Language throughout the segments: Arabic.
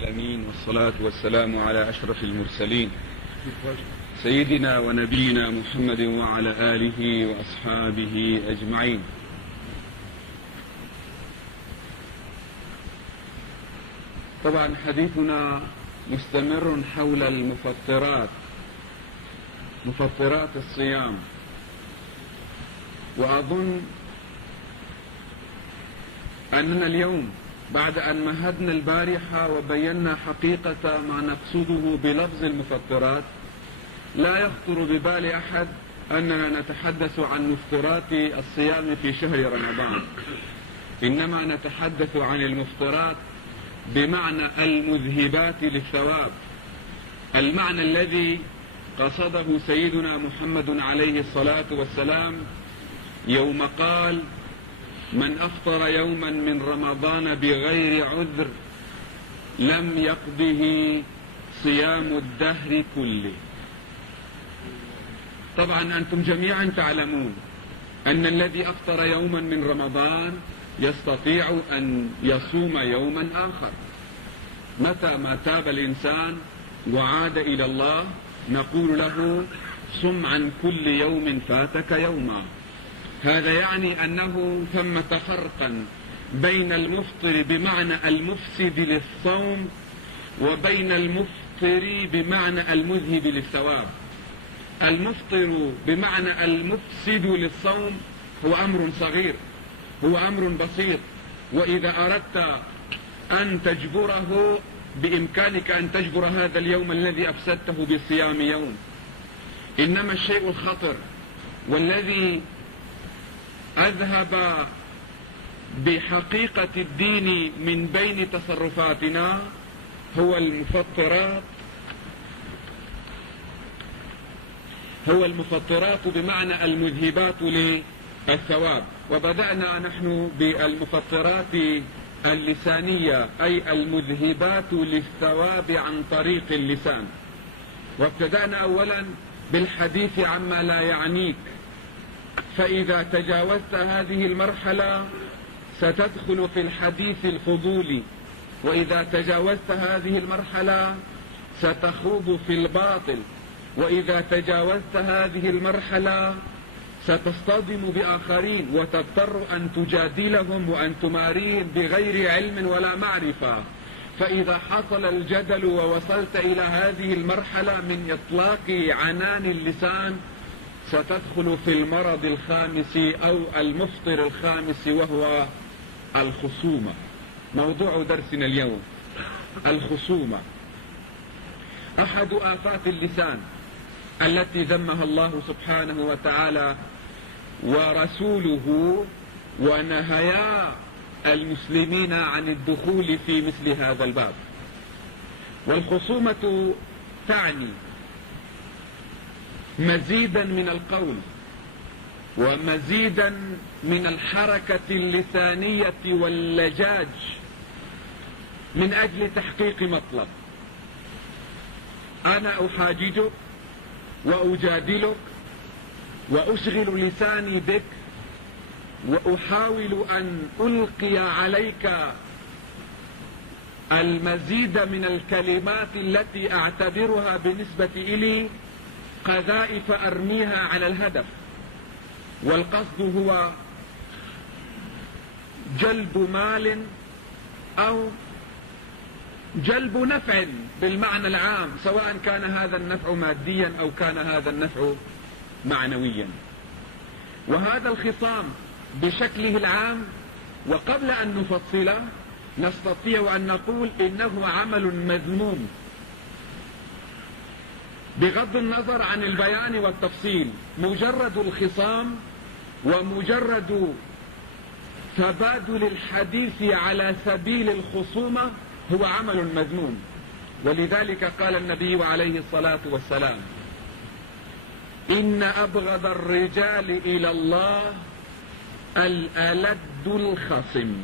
العالمين، والصلاة والسلام على أشرف المرسلين سيدنا ونبينا محمد وعلى آله وأصحابه أجمعين. طبعا حديثنا مستمر حول مفطرات الصيام، وأظن أننا اليوم بعد أن مهدنا البارحة وبينا حقيقة ما نقصده بلفظ المفطرات، لا يخطر ببال أحد أننا نتحدث عن مفطرات الصيام في شهر رمضان، إنما نتحدث عن المفطرات بمعنى المذهبات للثواب، المعنى الذي قصده سيدنا محمد عليه الصلاة والسلام يوم قال: من أفطر يوما من رمضان بغير عذر لم يقضه صيام الدهر كله. طبعا أنتم جميعا تعلمون أن الذي أفطر يوما من رمضان يستطيع أن يصوم يوما آخر. متى ما تاب الإنسان وعاد إلى الله نقول له: صم عن كل يوم فاتك يوما. هذا يعني أنه ثمة فرقا بين المفطر بمعنى المفسد للصوم وبين المفطر بمعنى المذهب للثواب. المفطر بمعنى المفسد للصوم هو أمر صغير، هو أمر بسيط، وإذا أردت أن تجبره بإمكانك أن تجبر هذا اليوم الذي أفسدته بصيام يوم. إنما الشيء الخطر والذي أذهب بحقيقة الدين من بين تصرفاتنا هو المفطرات بمعنى المذهبات للثواب. وبدأنا نحن بالمفطرات اللسانية، أي المذهبات للثواب عن طريق اللسان، وابتدأنا أولا بالحديث عما لا يعنيك، فإذا تجاوزت هذه المرحلة ستدخل في الحديث الفضولي، وإذا تجاوزت هذه المرحلة ستخوض في الباطل، وإذا تجاوزت هذه المرحلة ستصطدم بآخرين وتضطر أن تجادلهم وأن تماريهم بغير علم ولا معرفة. فإذا حصل الجدل ووصلت إلى هذه المرحلة من إطلاق عنان اللسان ستدخل في المرض الخامس أو المفطر الخامس، وهو الخصومة. موضوع درسنا اليوم الخصومة، أحد آفات اللسان التي ذمها الله سبحانه وتعالى ورسوله ونهيا المسلمين عن الدخول في مثل هذا الباب. والخصومة تعني مزيدا من القول ومزيدا من الحركة اللسانية واللجاج من أجل تحقيق مطلب. أنا أحاججك وأجادلك وأشغل لساني بك وأحاول أن ألقي عليك المزيد من الكلمات التي أعتبرها بالنسبة إلي قذائف أرميها على الهدف، والقصد هو جلب مال أو جلب نفع بالمعنى العام، سواء كان هذا النفع ماديا أو كان هذا النفع معنويا. وهذا الخصام بشكله العام، وقبل أن نفصله نستطيع أن نقول إنه عمل مذموم بغض النظر عن البيان والتفصيل. مجرد الخصام ومجرد تبادل الحديث على سبيل الخصومة هو عمل مذموم. ولذلك قال النبي عليه الصلاة والسلام: إن أبغض الرجال إلى الله الألد الخصم،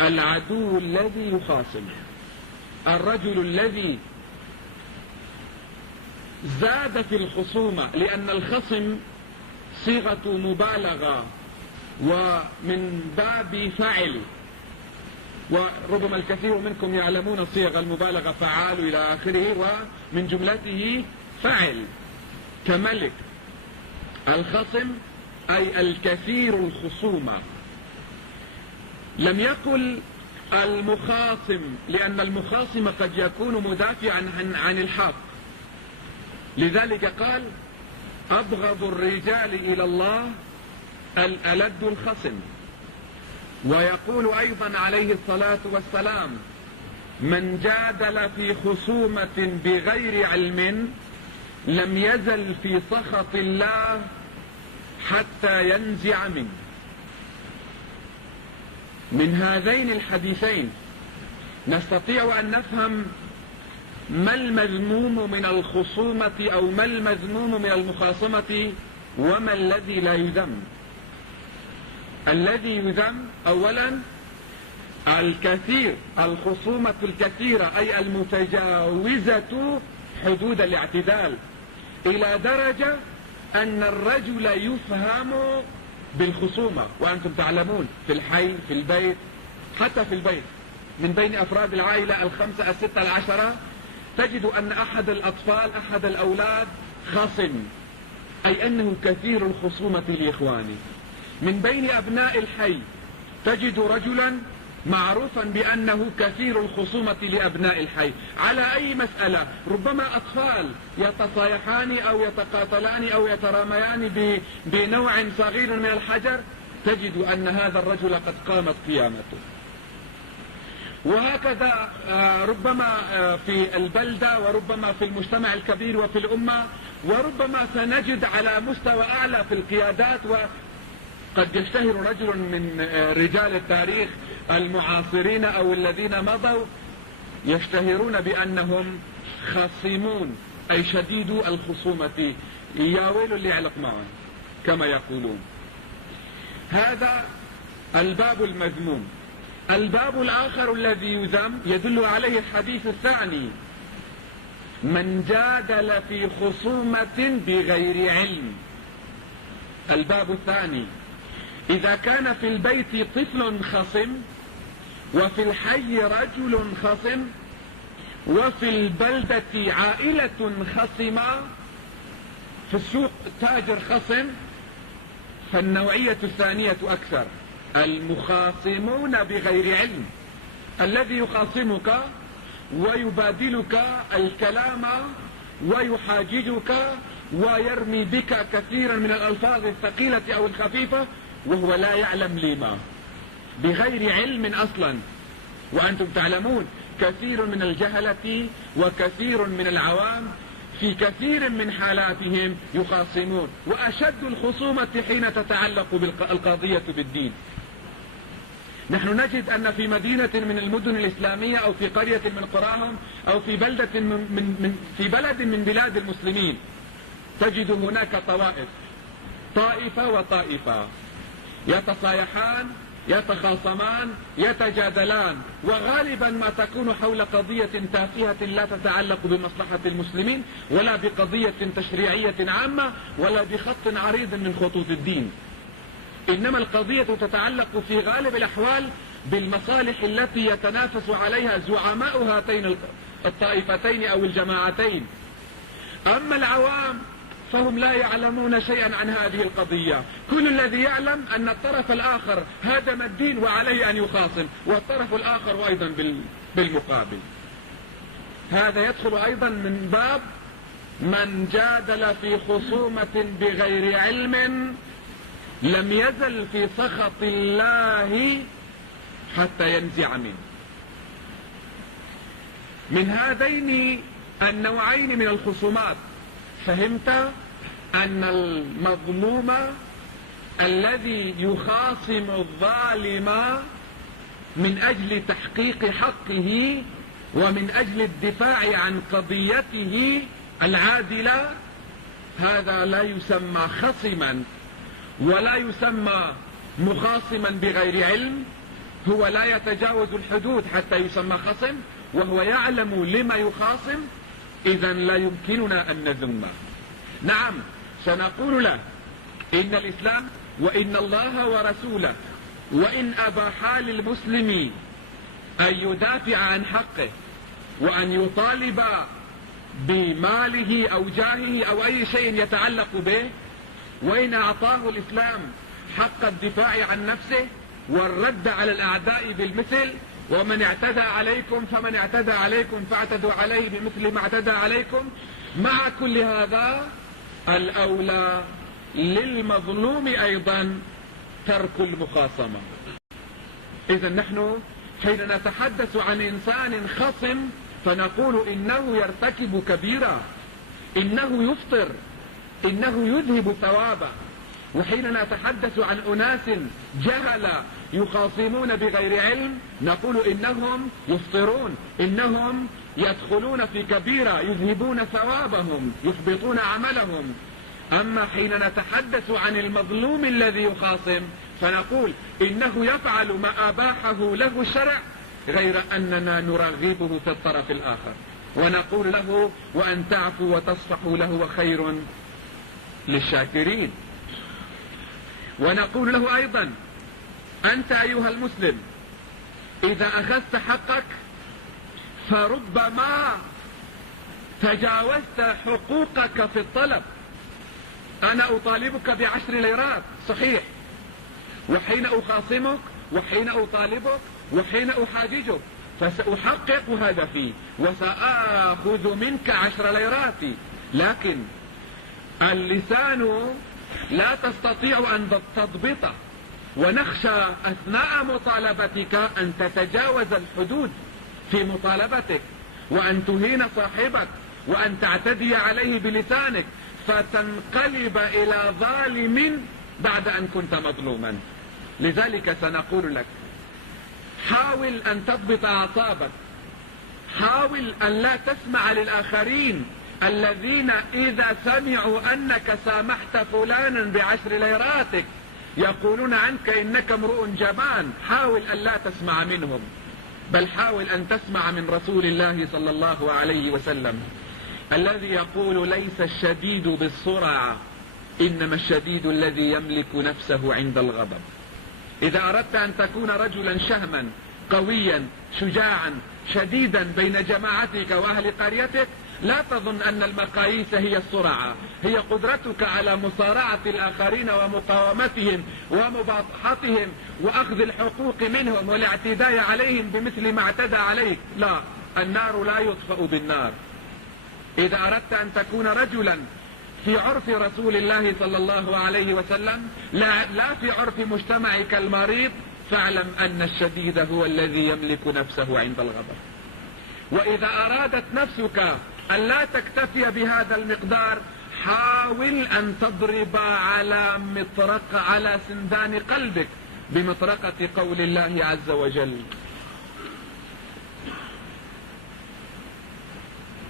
العدو الذي يخاصم. الرجل الذي زاد في الخصومة، لأن الخصم صيغة مبالغة ومن باب فعل، وربما الكثير منكم يعلمون صيغ المبالغة فعال إلى آخره، ومن جملته فعل كملك. الخصم أي الكثير الخصومة. لم يقل المخاصم، لأن المخاصم قد يكون مدافعا عن الحق، لذلك قال أبغض الرجال إلى الله الألد الخصم. ويقول أيضا عليه الصلاة والسلام من جادل في خصومة بغير علم لم يزل في سخط الله حتى ينزع منه. من هذين الحديثين نستطيع أن نفهم ما المذموم من الخصومة أو ما المذموم من المخاصمة وما الذي لا يذم. الذي يذم أولا الكثير، الخصومة الكثيرة أي المتجاوزة حدود الاعتدال إلى درجة أن الرجل يفهم بالخصومة. وأنتم تعلمون في الحي، في البيت، حتى في البيت من بين أفراد العائلة 5 6 10 تجد أن أحد الأطفال، أحد الأولاد خصم، أي أنه كثير الخصومة لإخوانه. من بين أبناء الحي تجد رجلا معروفا بأنه كثير الخصومة لأبناء الحي على أي مسألة. ربما أطفال يتصايحان أو يتقاتلان أو يتراميان بنوع صغير من الحجر، تجد أن هذا الرجل قد قامت قيامته. وهكذا ربما في البلدة، وربما في المجتمع الكبير وفي الأمة، وربما سنجد على مستوى أعلى في القيادات. وقد يشتهر رجل من رجال التاريخ المعاصرين أو الذين مضوا يشتهرون بأنهم خصيمون، أي شديد الخصومة، يا ويل اللي يعلق معهم كما يقولون. هذا الباب المذموم. الباب الآخر الذي يذم يدل عليه الحديث الثاني من جادل في خصومة بغير علم. الباب الثاني إذا كان في البيت طفل خصم، وفي الحي رجل خصم، وفي البلدة عائلة خصمة، في السوق تاجر خصم، فالنوعية الثانية أكثر، المخاصمون بغير علم، الذي يخاصمك ويبادلك الكلام ويحاججك ويرمي بك كثيرا من الألفاظ الثقيلة أو الخفيفة وهو لا يعلم لما، بغير علم أصلا. وأنتم تعلمون كثير من الجهلة وكثير من العوام في كثير من حالاتهم يخاصمون، وأشد الخصومة حين تتعلق بالقضية بالدين. نحن نجد أن في مدينة من المدن الإسلامية أو في قرية من قراهم أو في بلدة في بلد من بلاد المسلمين تجد هناك طوائف، طائفة وطائفة، يتصايحان، يتخاصمان، يتجادلان، وغالبا ما تكون حول قضية تافهة لا تتعلق بمصلحة المسلمين ولا بقضية تشريعية عامة ولا بخط عريض من خطوط الدين، إنما القضية تتعلق في غالب الأحوال بالمصالح التي يتنافس عليها زعماء هاتين الطائفتين أو الجماعتين. أما العوام فهم لا يعلمون شيئا عن هذه القضية، كل الذي يعلم أن الطرف الآخر هدم الدين وعليه أن يخاصم، والطرف الآخر أيضا بالمقابل. هذا يدخل أيضا من باب من جادل في خصومة بغير علم لم يزل في سخط الله حتى ينزع منه. من هذين النوعين من الخصومات فهمت أن المظلوم الذي يخاصم الظالم من أجل تحقيق حقه ومن أجل الدفاع عن قضيته العادلة هذا لا يسمى خصما ولا يسمى مخاصما بغير علم، هو لا يتجاوز الحدود حتى يسمى خصم، وهو يعلم لما يخاصم، إذا لا يمكننا أن نذمه. نعم سنقول له إن الإسلام وإن الله ورسوله وإن أباحا للمسلم أن يدافع عن حقه وأن يطالب بماله أو جاهه أو أي شيء يتعلق به، وإن أعطاه الإسلام حق الدفاع عن نفسه والرد على الأعداء بالمثل، ومن اعتدى عليكم فمن اعتدى عليكم فاعتدوا عليه بمثل ما اعتدى عليكم. مع كل هذا الأولى للمظلوم أيضا ترك المخاصمة. إذا نحن حين نتحدث عن إنسان خصم فنقول إنه يرتكب كبيرة، إنه يفطر، إنه يذهب ثوابه. وحين نتحدث عن أناس جهل يخاصمون بغير علم نقول إنهم يفطرون، إنهم يدخلون في كبيرة، يذهبون ثوابهم، يحبطون عملهم. أما حين نتحدث عن المظلوم الذي يخاصم فنقول إنه يفعل ما أباحه له الشرع، غير أننا نرغبه في الطرف الآخر ونقول له وأن تعفوا وتصفحوا لهو خير للشاكرين. ونقول له أيضا أنت أيها المسلم إذا أخذت حقك فربما تجاوزت حقوقك في الطلب. أنا أطالبك ب10 ليرات صحيح، وحين أخاصمك وحين أطالبك وحين أحاججك فسأحقق هدفي وسأخذ منك 10 ليرات، لكن اللسان لا تستطيع أن تضبطه، ونخشى أثناء مطالبتك أن تتجاوز الحدود في مطالبتك وأن تهين صاحبك وأن تعتدي عليه بلسانك فتنقلب إلى ظالم بعد أن كنت مظلوما. لذلك سنقول لك حاول أن تضبط أعصابك، حاول أن لا تسمع للآخرين الذين إذا سمعوا أنك سامحت فلانا ب10 ليراتك يقولون عنك إنك امرؤ جبان. حاول أن لا تسمع منهم، بل حاول أن تسمع من رسول الله صلى الله عليه وسلم الذي يقول ليس الشديد بالسرعة إنما الشديد الذي يملك نفسه عند الغضب. إذا أردت أن تكون رجلا شهما قويا شجاعا شديدا بين جماعتك وأهل قريتك لا تظن أن المقاييس هي السرعة، هي قدرتك على مصارعة الآخرين ومقاومتهم ومباطحتهم وأخذ الحقوق منهم والاعتداء عليهم بمثل ما اعتدى عليك. لا، النار لا يطفأ بالنار. إذا أردت أن تكون رجلا في عرف رسول الله صلى الله عليه وسلم لا في عرف مجتمعك المريض، فاعلم أن الشديد هو الذي يملك نفسه عند الغضب. وإذا أرادت نفسك أن لا تكتفي بهذا المقدار حاول أن تضرب على سندان قلبك بمطرقة قول الله عز وجل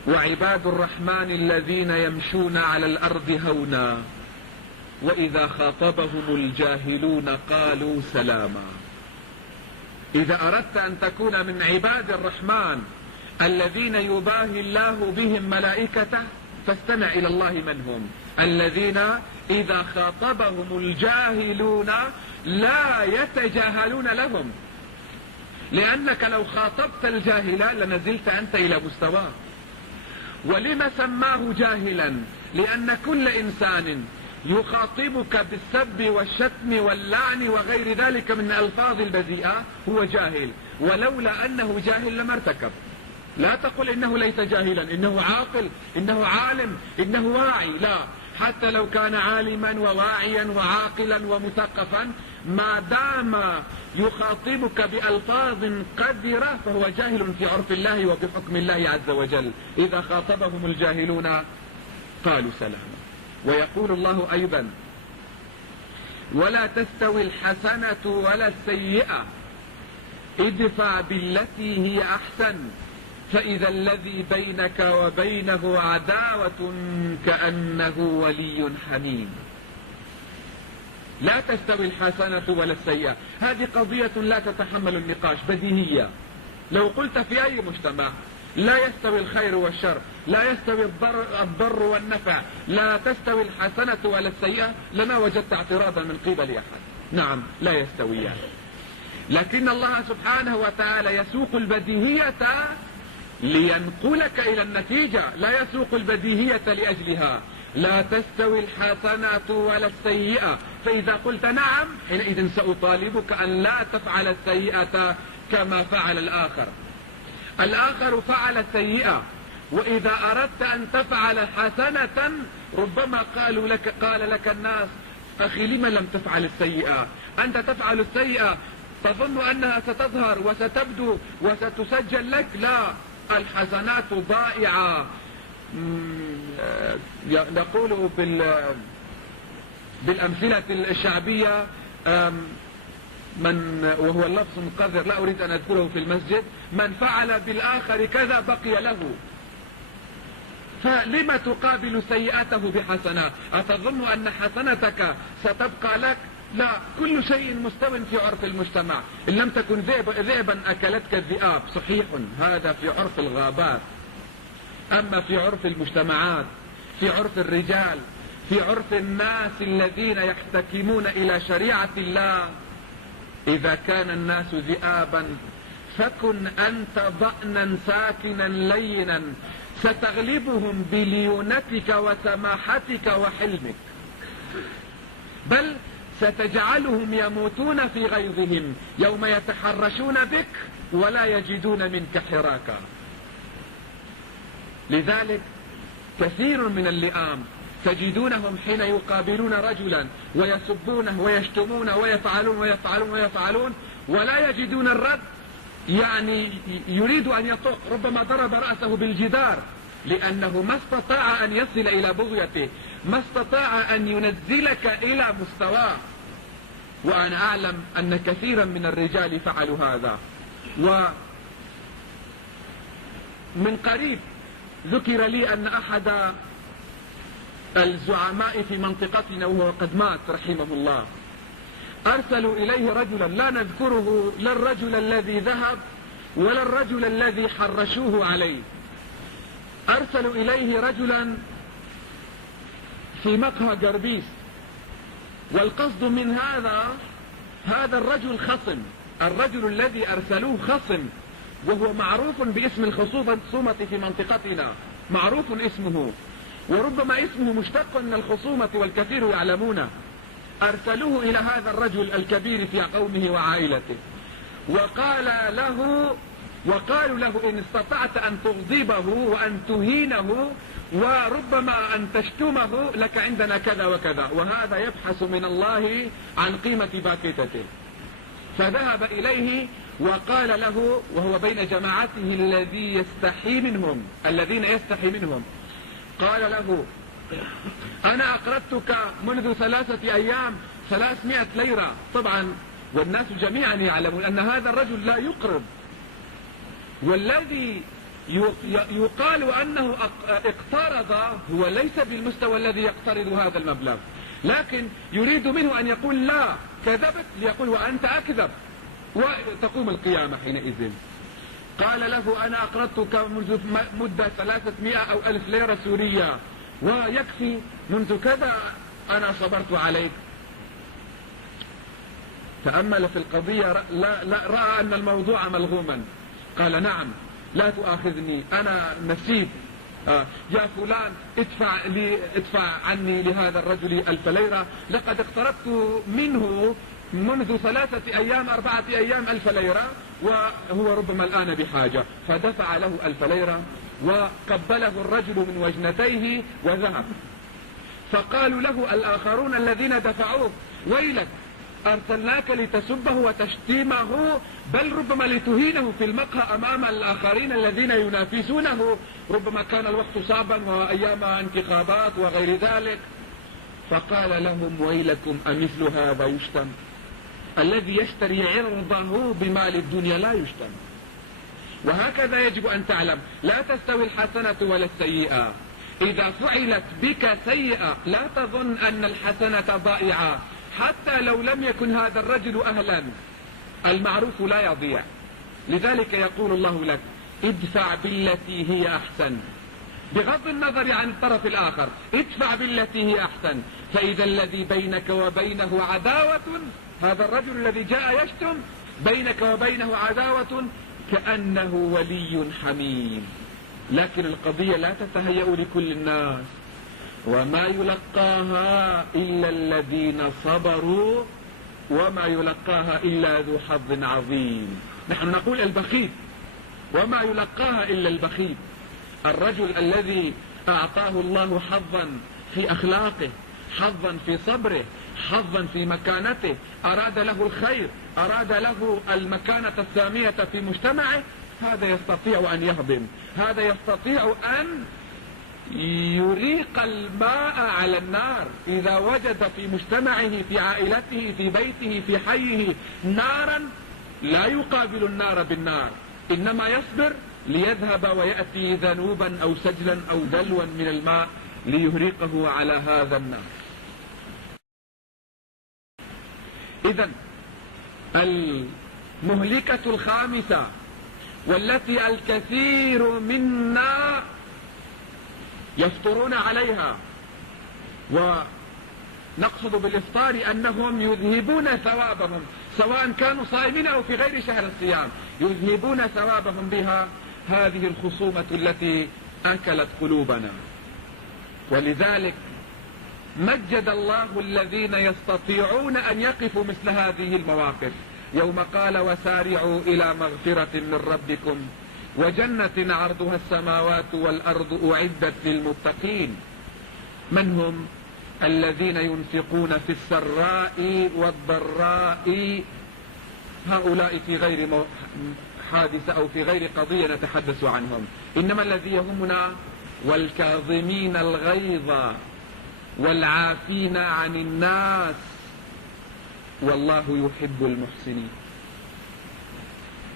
وعباد الرحمن الذين يمشون على الأرض هونا وإذا خاطبهم الجاهلون قالوا سلاما. إذا أردت أن تكون من عباد الرحمن الذين يباهي الله بهم ملائكته فاستمع إلى الله من هم الذين إذا خاطبهم الجاهلون لا يتجاهلون لهم، لأنك لو خاطبت الجاهل لنزلت أنت إلى مستواه. ولما سماه جاهلا؟ لأن كل إنسان يخاطبك بالسب والشتم واللعن وغير ذلك من الألفاظ البذيئة هو جاهل، ولولا أنه جاهل لما ارتكب. لا تقل إنه ليس جاهلا، إنه عاقل، إنه عالم، إنه واعي. لا، حتى لو كان عالما وواعيا وعاقلا ومثقفا ما دام يخاطبك بألفاظ قذرة فهو جاهل في عرف الله وبحكم الله عز وجل. إذا خاطبهم الجاهلون قالوا سلاما. ويقول الله أيضا ولا تستوي الحسنة ولا السيئة ادفع بالتي هي أحسن فإذا الذي بينك وبينه عداوة كأنه ولي حميم. لا تستوي الحسنة ولا السيئة، هذه قضية لا تتحمل النقاش، بديهية. لو قلت في أي مجتمع لا يستوي الخير والشر، لا يستوي الضر والنفع، لا تستوي الحسنة ولا السيئة، لما وجدت اعتراضا من قبل أحد. نعم لا يستويان. لكن الله سبحانه وتعالى يسوق البديهية لينقلك إلى النتيجة، لا يسوق البديهية لأجلها. لا تستوي الحسنة ولا السيئة، فإذا قلت نعم حينئذ سأطالبك أن لا تفعل السيئة كما فعل الآخر. الآخر فعل سيئة، وإذا أردت أن تفعل حسنة ربما قال لك الناس أخي لما لم تفعل السيئة؟ أنت تفعل السيئة تظن أنها ستظهر وستبدو وستسجل لك، لا، الحسنات ضائعة. نقول بالأمثلة الشعبية وهو اللفظ مقذر لا أريد أن أذكره في المسجد، من فعل بالآخر كذا بقي له. فلما تقابل سيئته بحسنة؟ أتظن أن حسنتك ستبقى لك؟ لا، كل شيء مستو في عرف المجتمع. إن لم تكن ذئبا أكلتك الذئاب، صحيح هذا في عرف الغابات، أما في عرف المجتمعات، في عرف الرجال، في عرف الناس الذين يحتكمون إلى شريعة الله، إذا كان الناس ذئابا فكن أنت ضأنا ساكنا لينا ستغلبهم بليونتك وسماحتك وحلمك، بل ستجعلهم يموتون في غيظهم يوم يتحرشون بك ولا يجدون منك حراكا. لذلك كثير من اللئام تجدونهم حين يقابلون رجلا ويسبونه ويشتمونه ويفعلون ولا يجدون الرد، يعني يريد أن يطق، ربما ضرب رأسه بالجدار، لأنه ما استطاع أن يصل إلى بغيته، ما استطاع أن ينزلك إلى مستواه. وأنا أعلم أن كثيرا من الرجال فعلوا هذا. ومن قريب ذكر لي أن أحد الزعماء في منطقتنا وهو قد مات رحمه الله، أرسلوا إليه رجلا، لا نذكره، لا الرجل الذي ذهب ولا الرجل الذي حرشوه عليه، أرسلوا إليه رجلا في مقهى قربيس، والقصد من هذا الرجل خصم، الرجل الذي أرسلوه خصم، وهو معروف باسم الخصومة في منطقتنا، معروف اسمه، وربما اسمه مشتق من الخصومة والكثير يعلمونه. أرسلوه إلى هذا الرجل الكبير في قومه وعائلته، وقالوا له إن استطعت أن تغضبه وأن تهينه وربما أن تشتمه لك عندنا كذا وكذا، وهذا يبحث من الله عن قيمة باكتته. فذهب إليه وقال له وهو بين جماعته الذين يستحي منهم، قال له أنا أقرضتك منذ 3 أيام 300 ليرة. طبعا والناس جميعا يعلمون أن هذا الرجل لا يقرض، والذي يقال أنه اقترض هو ليس بالمستوى الذي يقترض هذا المبلغ، لكن يريد منه أن يقول لا كذبت، ليقول وأنت أكذب، وتقوم القيامة حينئذ. قال له أنا أقرضتك منذ مدة 300 أو 1000 ليرة سورية، ويكفي منذ كذا أنا صبرت عليك. تأمل في القضية، رأى أن الموضوع ملغوما، قال نعم لا تؤاخذني أنا نسيت، يا فلان ادفع عني لهذا الرجل 1000 ليرة، لقد اقترضت منه منذ 3 أيام 4 أيام 1000 ليرة، وهو ربما الآن بحاجة. فدفع له 1000 ليرة وقبله الرجل من وجنتيه وذهب. فقالوا له الآخرون الذين دفعوه ويلك، أرسلناك لتسبه وتشتمه، بل ربما لتهينه في المقهى أمام الآخرين الذين ينافسونه، ربما كان الوقت صعبا وأيام انتخابات وغير ذلك. فقال لهم ويلكم أمثل هذا يشتم؟ الذي يشتري عرضه بمال الدنيا لا يشتم. وهكذا يجب أن تعلم، لا تستوي الحسنة ولا السيئة. إذا فعلت بك سيئة لا تظن أن الحسنة ضائعة، حتى لو لم يكن هذا الرجل أهلا، المعروف لا يضيع. لذلك يقول الله لك ادفع بالتي هي أحسن، بغض النظر عن الطرف الآخر، ادفع بالتي هي أحسن، فإذا الذي بينك وبينه عداوة، هذا الرجل الذي جاء يشتم، بينك وبينه عداوة كأنه ولي حميم. لكن القضية لا تتهيأ لكل الناس، وما يلقاها إلا الذين صبروا وما يلقاها إلا ذو حظ عظيم. نحن نقول البخيل، وما يلقاها إلا البخيل، الرجل الذي أعطاه الله حظا في أخلاقه، حظا في صبره، حظا في مكانته، أراد له الخير، أراد له المكانة السامية في مجتمعه، هذا يستطيع أن يهضم، هذا يستطيع أن يريق الماء على النار. إذا وجد في مجتمعه، في عائلته، في بيته، في حيه نارا، لا يقابل النار بالنار، إنما يصبر ليذهب ويأتي ذنوبا أو سجلا أو دلوا من الماء ليهرقه على هذا النار. إذن المهلكة الخامسة، والتي الكثير منا يفطرون عليها، ونقصد بالإفطار أنهم يذهبون ثوابهم سواء كانوا صائمين أو في غير شهر الصيام، يذهبون ثوابهم بها، هذه الخصومة التي أكلت قلوبنا. ولذلك مجد الله الذين يستطيعون أن يقفوا مثل هذه المواقف، يوم قال وسارعوا إلى مغفرة من ربكم وجنة عرضها السماوات والأرض أعدت للمتقين. من هم؟ الذين ينفقون في السراء والضراء. هؤلاء في غير حادثة أو في غير قضية نتحدث عنهم، إنما الذي يهمنا والكاظمين الغيظ والعافين عن الناس والله يحب المحسنين.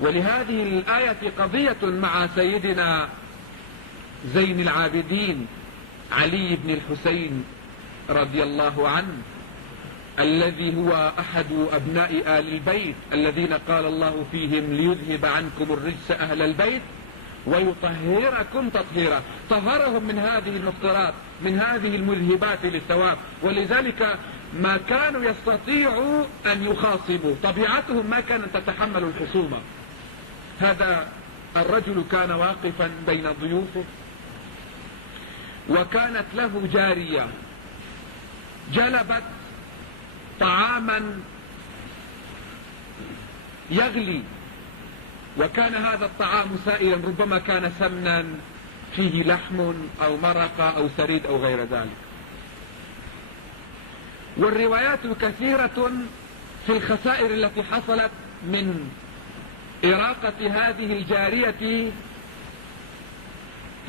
ولهذه الآية قضية مع سيدنا زين العابدين علي بن الحسين رضي الله عنه، الذي هو أحد أبناء آل البيت الذين قال الله فيهم ليذهب عنكم الرجس أهل البيت ويطهركم تطهيرا. طهرهم من هذه المفطرات، من هذه المذهبات للثواب، ولذلك ما كانوا يستطيعوا أن يخاصموا، طبيعتهم ما كانت تتحمل الخصومة. هذا الرجل كان واقفا بين ضيوفه، وكانت له جارية جلبت طعاما يغلي، وكان هذا الطعام سائلا، ربما كان سمنا فيه لحم أو مرقة أو ثريد أو غير ذلك. والروايات كثيرة في الخسائر التي حصلت من إراقة هذه الجارية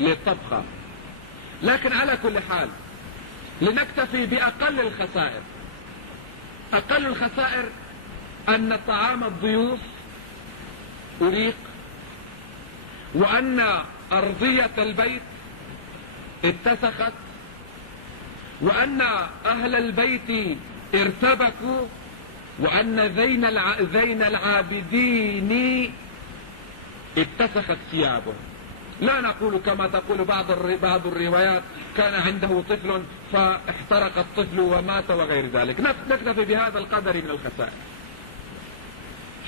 للطبخة، لكن على كل حال لنكتفي بأقل الخسائر. أقل الخسائر أن طعام الضيوف أريق، وأن أرضية البيت اتسخت، وأن أهل البيت ارتبكوا، وأن ذين العابدين اتسخت ثيابه. لا نقول كما تقول بعض الروايات كان عنده طفل فاحترق الطفل ومات وغير ذلك، نكتفي بهذا القدر من الخسائر.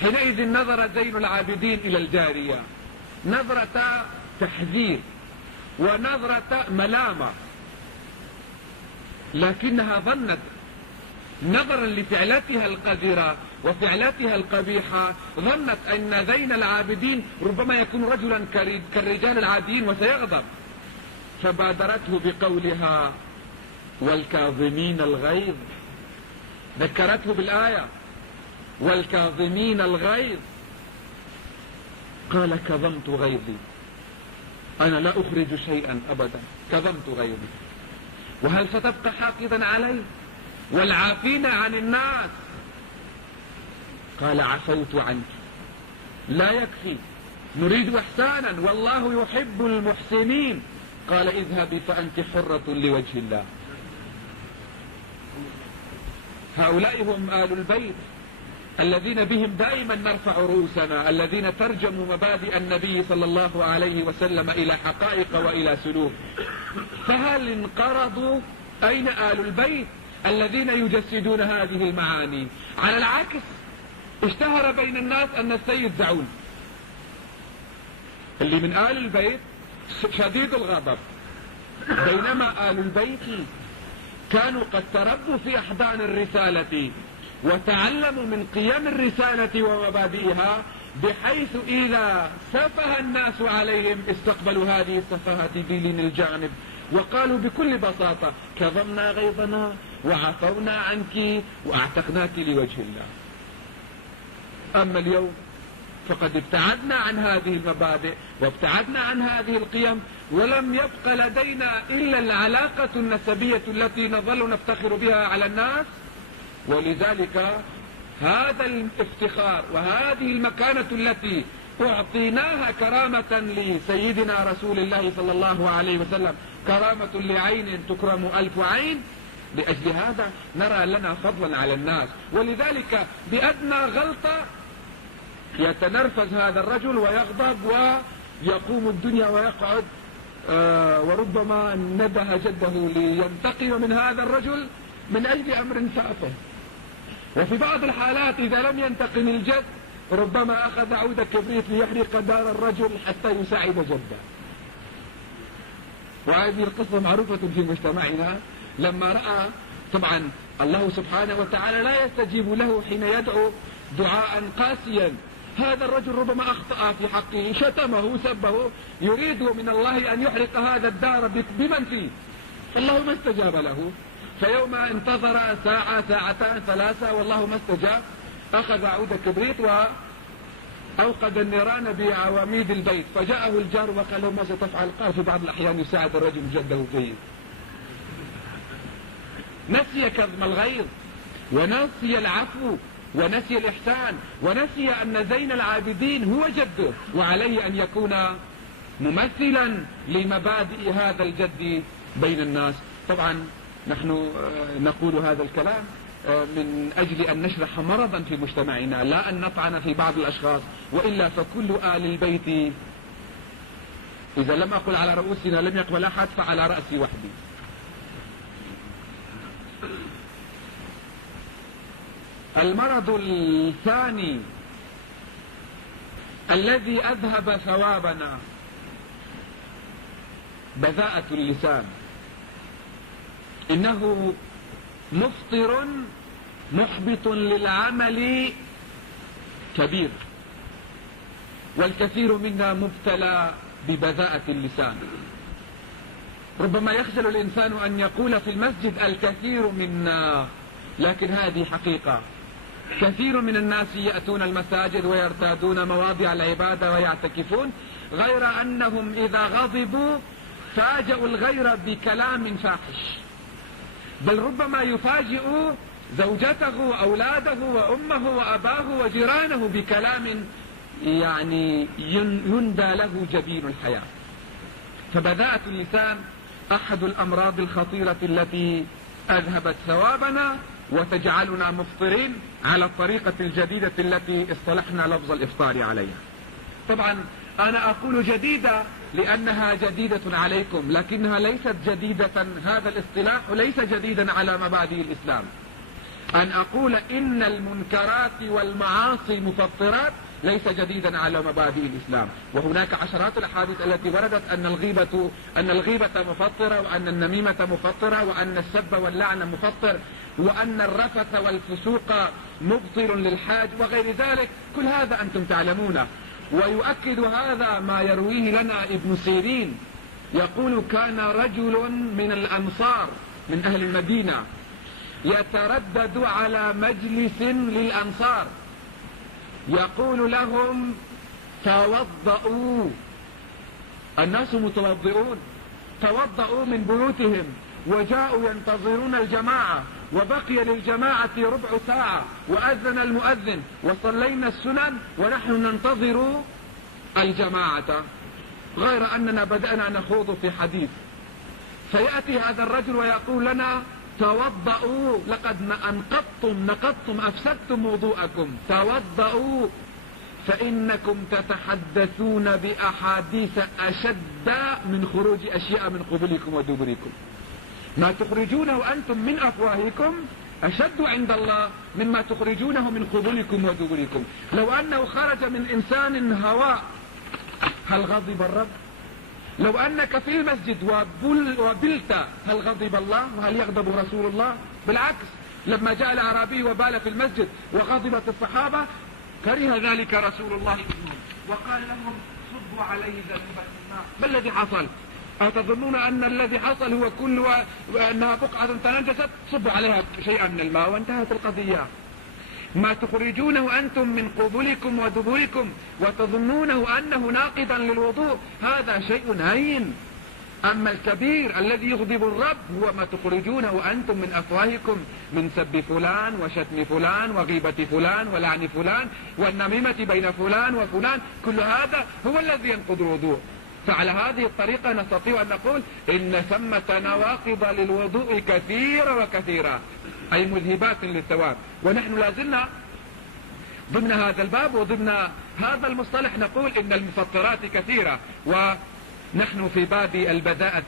حينئذ نظر زين العابدين إلى الجارية نظرة تحذير ونظرة ملامة، لكنها ظنت نظرا لفعلتها القذرة وفعلتها القبيحة، ظنت أن زين العابدين ربما يكون رجلا كالرجال العاديين وسيغضب، فبادرته بقولها والكاظمين الغيظ، ذكرته بالآية والكاظمين الغيظ. قال كظمت غيظي، أنا لا أخرج شيئا أبدا، كظمت غيظي. وهل ستبقى حافظا عليه؟ والعافين عن الناس. قال عفوت عنك، لا يكفي، نريد إحسانا والله يحب المحسنين. قال اذهبي فأنت حرة لوجه الله. هؤلاء هم آل البيت الذين بهم دائما نرفع رؤوسنا، الذين ترجموا مبادئ النبي صلى الله عليه وسلم إلى حقائق وإلى سلوك. فهل انقرضوا؟ أين آل البيت الذين يجسدون هذه المعاني؟ على العكس، اشتهر بين الناس أن السيد زعول اللي من آل البيت شديد الغضب، بينما آل البيت كانوا قد تربوا في أحضان الرسالة وتعلموا من قيم الرسالة ومبادئها، بحيث إذا سفه الناس عليهم استقبلوا هذه السفاهة بلين الجانب وقالوا بكل بساطة: كظمنا غيظنا وعفونا عنك وأعتقناك لوجه الله. أما اليوم فقد ابتعدنا عن هذه المبادئ وابتعدنا عن هذه القيم، ولم يبق لدينا إلا العلاقة النسبية التي نظل نفتخر بها على الناس. ولذلك هذا الافتخار وهذه المكانة التي أعطيناها كرامة لسيدنا رسول الله صلى الله عليه وسلم، كرامة لعين تكرم ألف عين، لأجل هذا نرى لنا فضلا على الناس. ولذلك بأدنى غلطة يتنرفز هذا الرجل ويغضب ويقوم الدنيا ويقعد، وربما نبه جده لينتقم من هذا الرجل من أجل أمر تافه. وفي بعض الحالات إذا لم ينتقم الجد ربما أخذ عود كبريت ليحرق دار الرجل حتى يساعد جده. وهذه القصة معروفة في مجتمعنا. لما رأى طبعا الله سبحانه وتعالى لا يستجيب له حين يدعو دعاء قاسيا، هذا الرجل ربما أخطأ في حقه، شتمه سبه، يريد من الله أن يحرق هذا الدار بمن فيه، فالله ما استجاب له. فيوم انتظر ساعة ساعتان ثلاثة والله ما استجاب، أخذ عود كبريت وأوقد النيران بعواميد البيت، فجاءه الجار وقال له: ما ستفعل؟ قال: في بعض الأحيان يساعد الرجل جده جيد. نسي كظم الغيظ ونسي العفو ونسي الإحسان ونسي أن زين العابدين هو جده، وعليه أن يكون ممثلا لمبادئ هذا الجد بين الناس. طبعا نحن نقول هذا الكلام من أجل أن نشرح مرضا في مجتمعنا، لا أن نطعن في بعض الأشخاص، وإلا فكل آل البيت إذا لم أقل على رؤوسنا لم يقبل أحد فعلى رأسي وحدي. المرض الثاني الذي أذهب ثوابنا بذاءة اللسان. إنه مفطر محبط للعمل كبير، والكثير منا مبتلى ببذاءة اللسان. ربما يخجل الإنسان أن يقول في المسجد الكثير منا، لكن هذه حقيقة. كثير من الناس يأتون المساجد ويرتادون مواضع العبادة ويعتكفون، غير أنهم إذا غضبوا فاجأوا الغير بكلام فاحش، بل ربما يفاجئ زوجته وأولاده وأمه وأباه وجيرانه بكلام يعني يندى له جبين الحياة. فبذاءة اللسان أحد الأمراض الخطيرة التي أذهبت ثوابنا وتجعلنا مفطرين على الطريقة الجديدة التي اصطلحنا لفظ الإفطار عليها. طبعا أنا أقول جديدة لأنها جديدة عليكم، لكنها ليست جديدة، هذا الاصطلاح ليس جديدا على مبادئ الإسلام. أن أقول إن المنكرات والمعاصي مفطرات ليس جديدا على مبادئ الإسلام، وهناك عشرات الأحاديث التي وردت أن الغيبة مفطرة، وأن النميمة مفطرة، وأن السب واللعن مفطر، وأن الرفث والفسوق مبطل للحاج وغير ذلك. كل هذا أنتم تعلمونه. ويؤكد هذا ما يرويه لنا ابن سيرين، يقول: كان رجل من الأنصار من أهل المدينة يتردد على مجلس للأنصار يقول لهم: توضؤوا. الناس متوضئون، توضؤوا من بيوتهم وجاءوا ينتظرون الجماعة، وبقي للجماعة ربع ساعة وأذن المؤذن وصلينا السنن ونحن ننتظر الجماعة، غير أننا بدأنا نخوض في حديث. فيأتي هذا الرجل ويقول لنا: توضؤوا، لقد نقضتم أفسدتم وضوءكم، توضؤوا فإنكم تتحدثون بأحاديث أشد من خروج أشياء من قبلكم ودبركم. ما تخرجونه أنتم من أفواهكم أشد عند الله مما تخرجونه من قبولكم ودبركم. لو أنه خرج من إنسان هواء هل غضب الرب؟ لو أنك في المسجد وبلت هل غضب الله وهل يغضب رسول الله؟ بالعكس، لما جاء الأعرابي وبال في المسجد وغضبت الصحابة كره ذلك رسول الله منهم وقال لهم صبوا عليه ذنوبا من الماء. ما الذي حصل؟ أتظنون أن الذي حصل هو كل أنها بقعة تنجست؟ صبوا عليها شيئا من الماء وانتهت القضية. ما تخرجونه أنتم من قبلكم ودبركم وتظنونه أنه ناقضا للوضوء هذا شيء هين. أما الكبير الذي يغضب الرب هو ما تخرجونه أنتم من أفواهكم من سب فلان وشتم فلان وغيبة فلان ولعن فلان والنميمة بين فلان وفلان. كل هذا هو الذي ينقض الوضوء. فعلى هذه الطريقة نستطيع أن نقول إن ثمة نواقض للوضوء كثيرة وكثيرة، أي مذهبات للثواب. ونحن لازلنا ضمن هذا الباب وضمن هذا المصطلح نقول إن المفطرات كثيرة، ونحن في باب البذاءة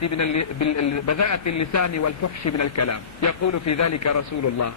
اللسان والفحش من الكلام. يقول في ذلك رسول الله